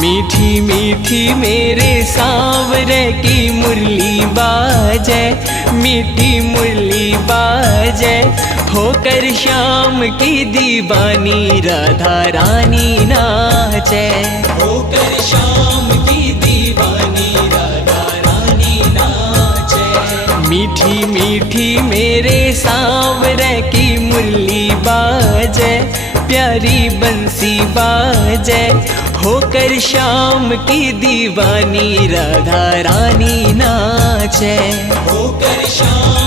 मीठी मीठी मेरे सांवरे की मुरली बाजे, मीठी मुरली बाजे, होकर श्याम की दीवानी राधा रानी नाचे, होकर श्याम की दीवानी राधा रानी नाचे। मीठी मीठी मेरे सांवरे की मुरली बाजे, प्यारी बंसी बाजे, होकर श्याम की दीवानी राधा रानी नाचे, होकर श्याम